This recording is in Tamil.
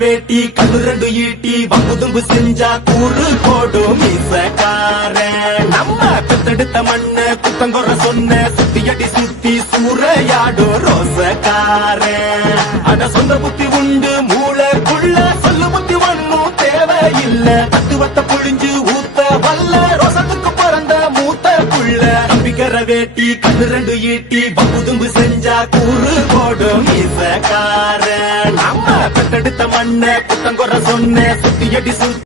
வேட்டி கண்ணு ரெண்டு ஈட்டி வம்புதும்பு செஞ்சா கூறு போடும் மீசக்கார நம்ம பெத்தெடுத்த மண்ணு குத்தங்குற சொன்ன சுத்தியடி சுத்தி சூறையாடும் ரோசக்கார அட சொந்த புத்தி உண்டு மூளைக்குள்ள சொல்லு புத்தி ஒண்ணும் தேவையில்ல தத்துவத்தை புழிஞ்சு ஊத்த வல்ல ரோசத்துக்கு பிறந்த மூத்த புள்ள நம்பிக்கிற வேட்டி கண்ணு ரெண்டு ஈட்டி வம்புதும்பு செஞ்சா கூறு போடும் மீசக்கார நம்ம பெத்தெடுத்த மண்ண குத்தங்குற சொன்ன சுத்தியடி சுத்தி